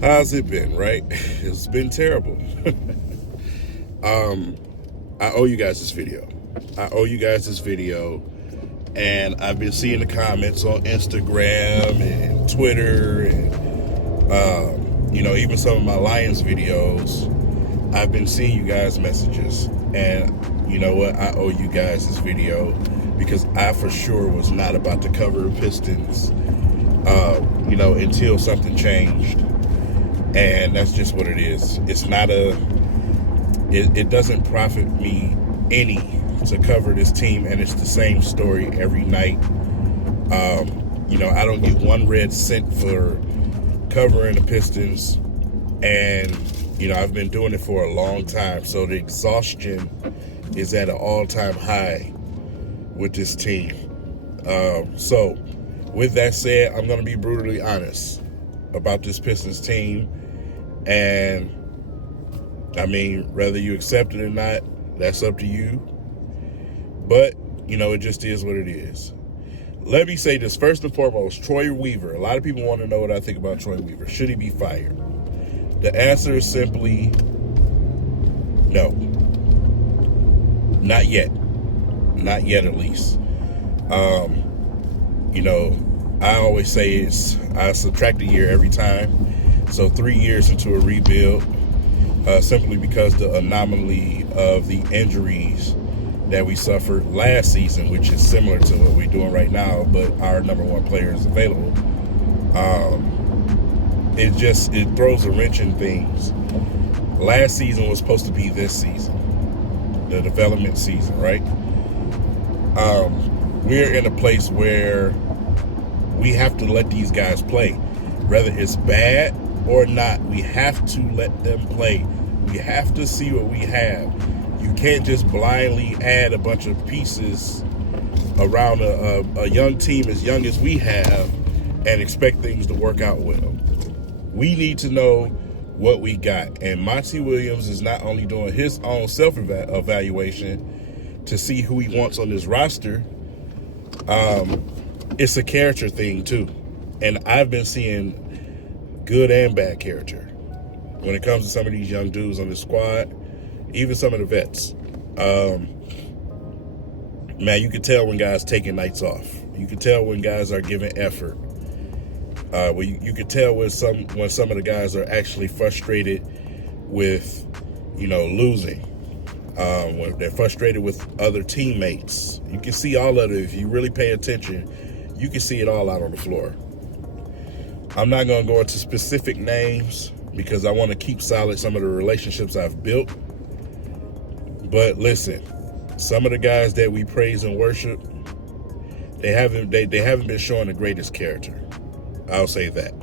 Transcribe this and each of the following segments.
How's it been, right? It's been terrible. I owe you guys this video. And I've been seeing the comments on Instagram and Twitter and, even some of my Lions videos. I've been seeing you guys' messages. And you know what? I owe you guys this video because I for sure was not about to cover Pistons, until something changed. And that's just what it is. It's not it doesn't profit me any to cover this team, and it's the same story every night. I don't get one red cent for covering the Pistons, and I've been doing it for a long time, so the exhaustion is at an all-time high with this team. So with that said, I'm going to be brutally honest about this Pistons team, and whether you accept it or not, that's up to you. But, it just is what it is. Let me say this. First and foremost, Troy Weaver. A lot of people want to know what I think about Troy Weaver. Should he be fired? The answer is simply no. Not yet. Not yet, at least. I always say I subtract a year every time. So 3 years into a rebuild, simply because the anomaly of the injuries that we suffered last season, which is similar to what we're doing right now, but our number one player is available. It throws a wrench in things. Last season was supposed to be this season, the development season, right? We're in a place where we have to let these guys play. Whether it's bad or not, we have to let them play. We have to see what we have. You can't just blindly add a bunch of pieces around a young team as young as we have and expect things to work out well. We need to know what we got. And Monty Williams is not only doing his own self-evaluation to see who he wants on this roster, it's a character thing too. And I've been seeing good and bad character when it comes to some of these young dudes on the squad, even some of the vets. You can tell when guys taking nights off. You can tell when guys are giving effort. You can tell when some of the guys are actually frustrated with, losing. When they're frustrated with other teammates. You can see all of it. If you really pay attention, you can see it all out on the floor. I'm not going to go into specific names because I want to keep solid some of the relationships I've built. But listen, some of the guys that we praise and worship, they haven't been showing the greatest character. I'll say that.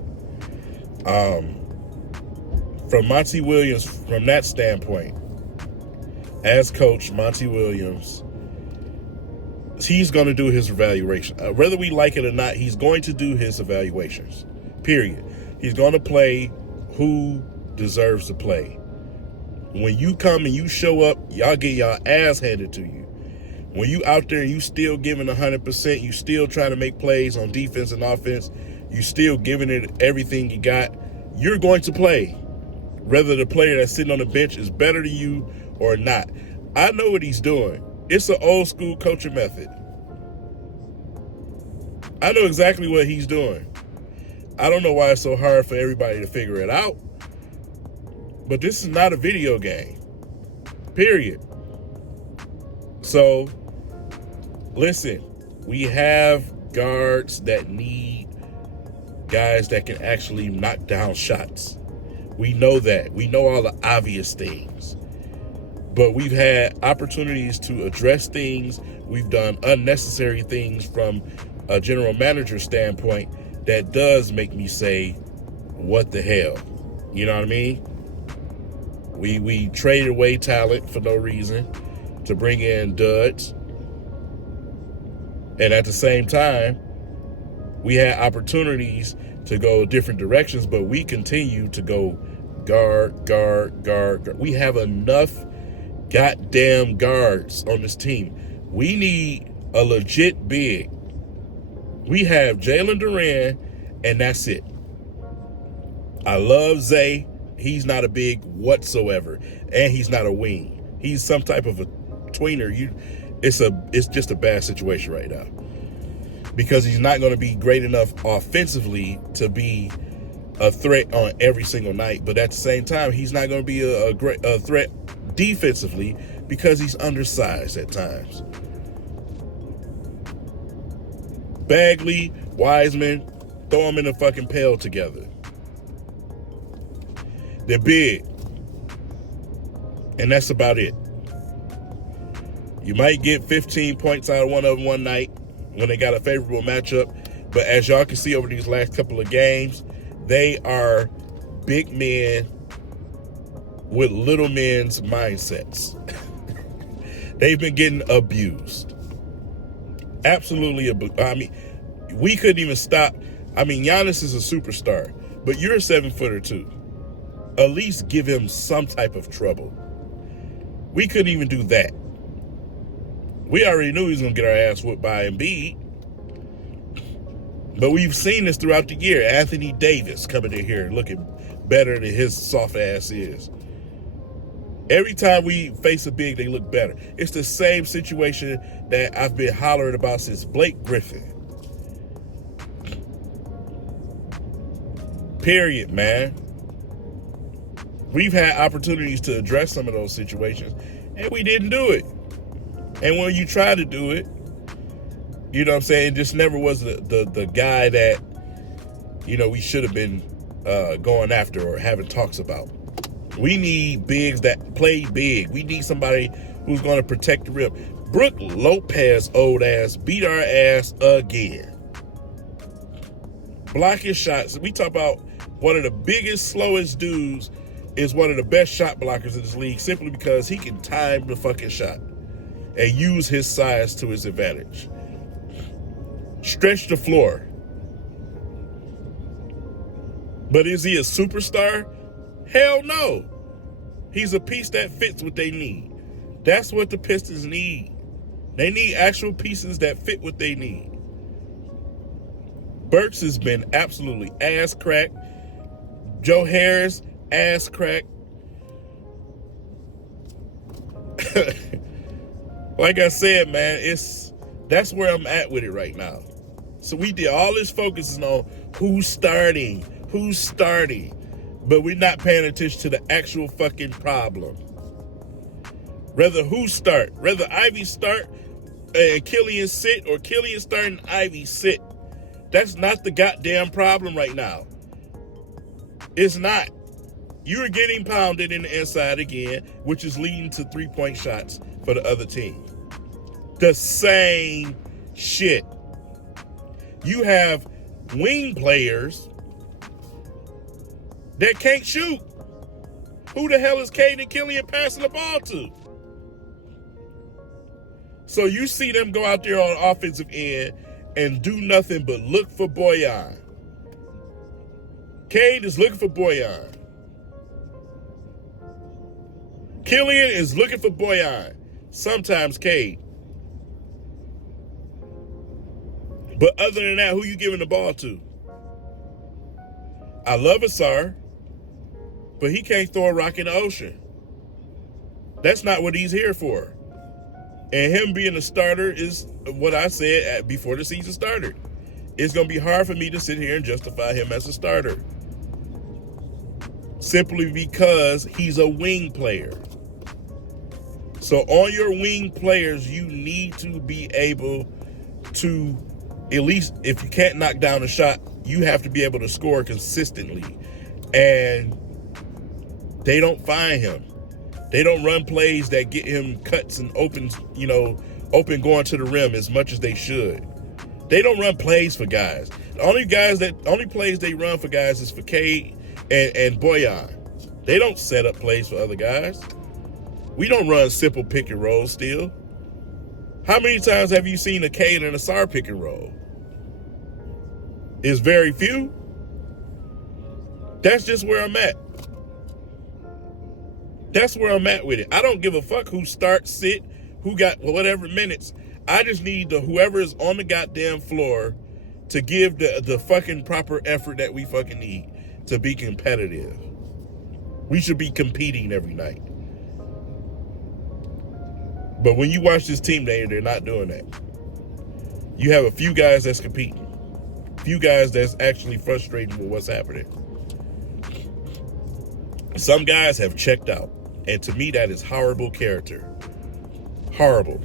From Monty Williams, from that standpoint, as coach, Monty Williams, he's going to do his evaluation. Whether we like it or not, he's going to do his evaluations. Period. He's going to play who deserves to play. When you come and you show up, y'all get y'all ass handed to you. When you out there and you still giving 100%, you still trying to make plays on defense and offense, you still giving it everything you got, you're going to play. Whether the player that's sitting on the bench is better than you or not. I know what he's doing. It's an old school coaching method. I know exactly what he's doing. I don't know why it's so hard for everybody to figure it out. But this is not a video game. Period. So, listen, we have guards that need guys that can actually knock down shots. We know that. We know all the obvious things. But we've had opportunities to address things. We've done unnecessary things from a general manager standpoint that does make me say, what the hell? You know what I mean? We traded away talent for no reason to bring in duds. And at the same time, we had opportunities to go different directions, but we continue to go guard. We have enough goddamn guards on this team. We need a legit big. We have Jalen Duran, and that's it. I love Zay. He's not a big whatsoever, and he's not a wing. He's some type of a tweener. It's just a bad situation right now because he's not going to be great enough offensively to be a threat on every single night. But at the same time, he's not going to be a threat defensively because he's undersized at times. Bagley, Wiseman, throw them in a fucking pail together. They're big. And that's about it. You might get 15 points out of one of them one night when they got a favorable matchup. But as y'all can see over these last couple of games, they are big men with little men's mindsets. They've been getting abused. Absolutely abused. I mean, we couldn't even stop. I mean, Giannis is a superstar, but you're a 7-footer too. At least give him some type of trouble. We couldn't even do that. We already knew he was going to get our ass whooped by Embiid. But we've seen this throughout the year. Anthony Davis coming in here looking better than his soft ass is. Every time we face a big, they look better. It's the same situation that I've been hollering about since Blake Griffin. Period, man. We've had opportunities to address some of those situations, and we didn't do it. And when you try to do it, you know what I'm saying, just never was the guy that, you know, we should have been going after or having talks about. We need bigs that play big. We need somebody who's going to protect the rim. Brook Lopez, old ass, beat our ass again. Blocking shots. We talk about one of the biggest, slowest dudes is one of the best shot blockers in this league simply because he can time the fucking shot and use his size to his advantage. Stretch the floor. But is he a superstar? Hell no. He's a piece that fits what they need. That's what the Pistons need. They need actual pieces that fit what they need. Burks has been absolutely ass cracked. Joe Harris, ass crack. Like I said, man, that's where I'm at with it right now. So we did all this focus on who's starting, but we're not paying attention to the actual fucking problem. Whether Ivy start and Killian sit, or Killian start and Ivy sit. That's not the goddamn problem right now. It's not. You're getting pounded in the inside again, which is leading to 3-point shots for the other team. The same shit. You have wing players that can't shoot. Who the hell is Cade and Killian passing the ball to? So you see them go out there on offensive end and do nothing but look for Boyan. Cade is looking for Boyan. Killian is looking for Boyan. Sometimes Cade. But other than that, who you giving the ball to? I love Asar, but he can't throw a rock in the ocean. That's not what he's here for. And him being a starter is what I said before the season started. It's going to be hard for me to sit here and justify him as a starter. Simply because he's a wing player. So on your wing players, you need to be able to, at least if you can't knock down a shot, you have to be able to score consistently. And they don't find him. They don't run plays that get him cuts and opens, open going to the rim as much as they should. They don't run plays for guys. The only plays they run for guys is for Cade and Boyan. They don't set up plays for other guys. We don't run simple pick and roll still. How many times have you seen a Cade and a Sar pick and roll? It's very few. That's just where I'm at. That's where I'm at with it. I don't give a fuck who starts, sit, who got whatever minutes. I just need whoever is on the goddamn floor to give the fucking proper effort that we fucking need. to be competitive. We should be competing every night. But when you watch this team, they're not doing that. You have a few guys that's competing. A few guys that's actually frustrated with what's happening. Some guys have checked out. And to me, that is horrible character. Horrible.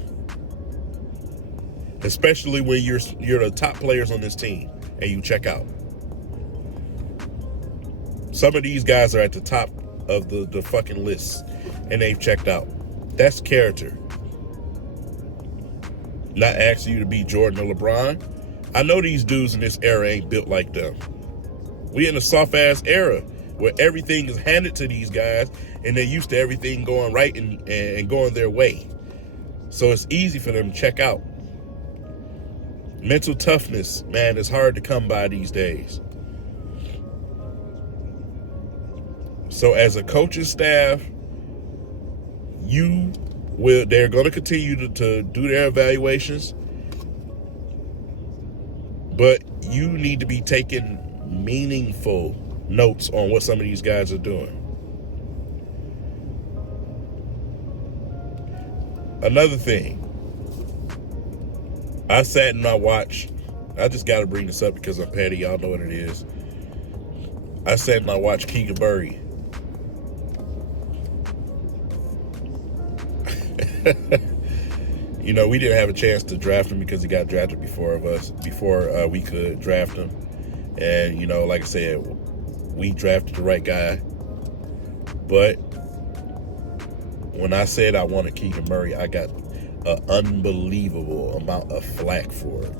Especially when you're the top players on this team and you check out. Some of these guys are at the top of the fucking list and they've checked out. That's character. Not asking you to be Jordan or LeBron. I know these dudes in this era ain't built like them. We in a soft-ass era where everything is handed to these guys and they're used to everything going right and going their way. So it's easy for them to check out. Mental toughness, man, is hard to come by these days. So as a coaching staff, they're going to continue to do their evaluations, but you need to be taking meaningful notes on what some of these guys are doing. Another thing, I sat and I watched, I just got to bring this up because I'm petty, y'all know what it is. I sat and I watched Keegan Murray. You know, we didn't have a chance to draft him because he got drafted before we could draft him. And, you know, like I said, we drafted the right guy. But when I said I wanted Keegan Murray, I got an unbelievable amount of flack for it.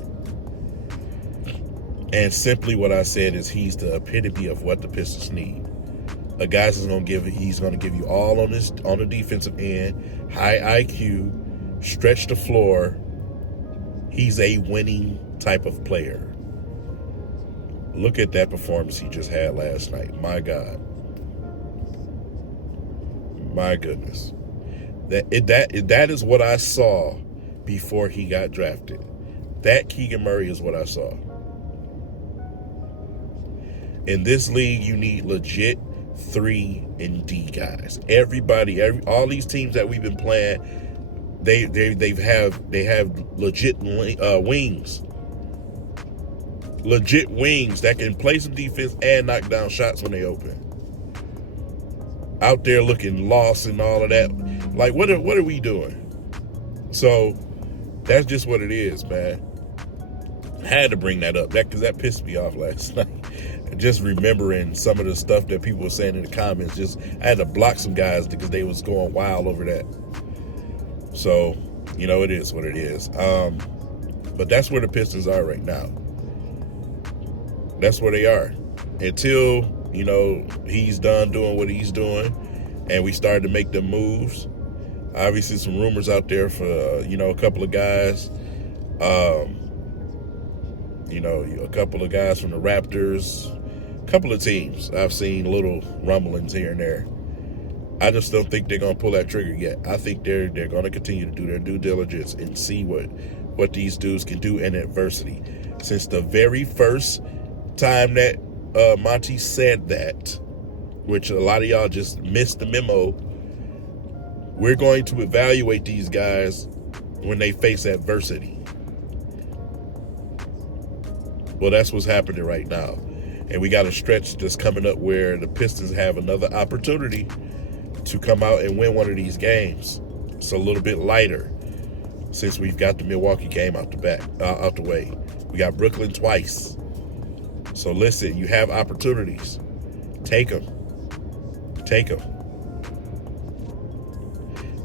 And simply what I said is he's the epitome of what the Pistons need. A guy's he's going to give you all on the defensive end, high IQ, stretch the floor. He's a winning type of player. Look at that performance he just had last night. My God. My goodness. That is what I saw before he got drafted. That Keegan Murray is what I saw. In this league, you need legit 3 and D guys. All these teams that we've been playing, they have legit wings. Legit wings that can play some defense and knock down shots when they open. Out there looking lost and all of that. Like, what are we doing? So that's just what it is, man. I had to bring that up because that pissed me off last night. Just remembering some of the stuff that people were saying in the comments. I had to block some guys because they was going wild over that. So, you know, it is what it is. But that's where the Pistons are right now. That's where they are. Until, you know, he's done doing what he's doing and we started to make them moves. Obviously, some rumors out there for, you know, a couple of guys. You know, a couple of guys from the Raptors. A couple of teams. I've seen little rumblings here and there. I just don't think they're going to pull that trigger yet. I think they're going to continue to do their due diligence and see what these dudes can do in adversity. Since the very first time that Monty said that, which a lot of y'all just missed the memo, we're going to evaluate these guys when they face adversity. Well, that's what's happening right now. And we got a stretch that's coming up where the Pistons have another opportunity to come out and win one of these games. It's a little bit lighter since we've got the Milwaukee game out the way. We got Brooklyn twice. So listen, you have opportunities. Take them. Take them.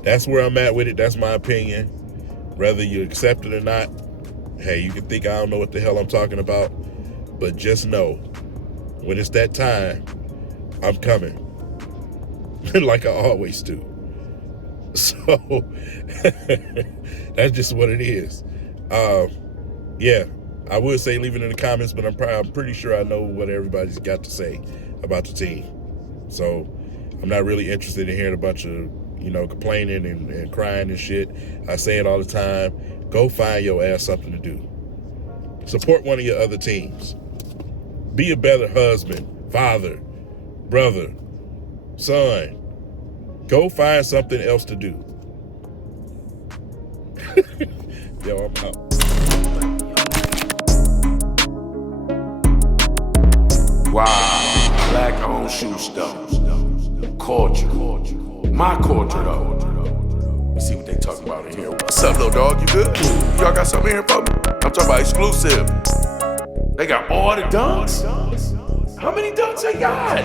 That's where I'm at with it. That's my opinion. Whether you accept it or not, hey, you can think I don't know what the hell I'm talking about, but just know, when it's that time, I'm coming. Like I always do. So, that's just what it is. Yeah, I would say leave it in the comments, but I'm pretty sure I know what everybody's got to say about the team. So, I'm not really interested in hearing a bunch of, you know, complaining and crying and shit. I say it all the time. Go find your ass something to do. Support one of your other teams. Be a better husband, father, brother, son, go find something else to do. Yo, I'm out. Wow, black-owned shoe stores. Culture. My culture, though. Let me see what they talking about in here. What's up, little dog? You good? Y'all got something here for me? I'm talking about exclusive. They got all the dunks? How many dunks they got?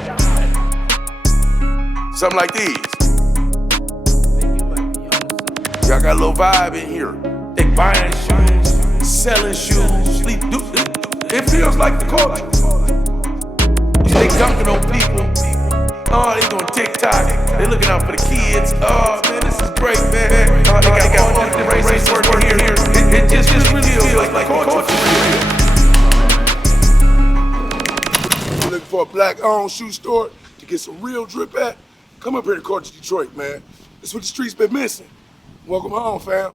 Something like these. Y'all got a little vibe in here. They buying shoes, selling shoes. It feels like the culture. They dunking on people. Oh, they doing TikTok. They looking out for the kids. Oh, man, this is great, man. They got all the races working here. It just really feels like culture. You're looking for a black-owned shoe store to get some real drip at? Come up here to Culture Detroit, man. That's what the streets been missing. Welcome home, fam.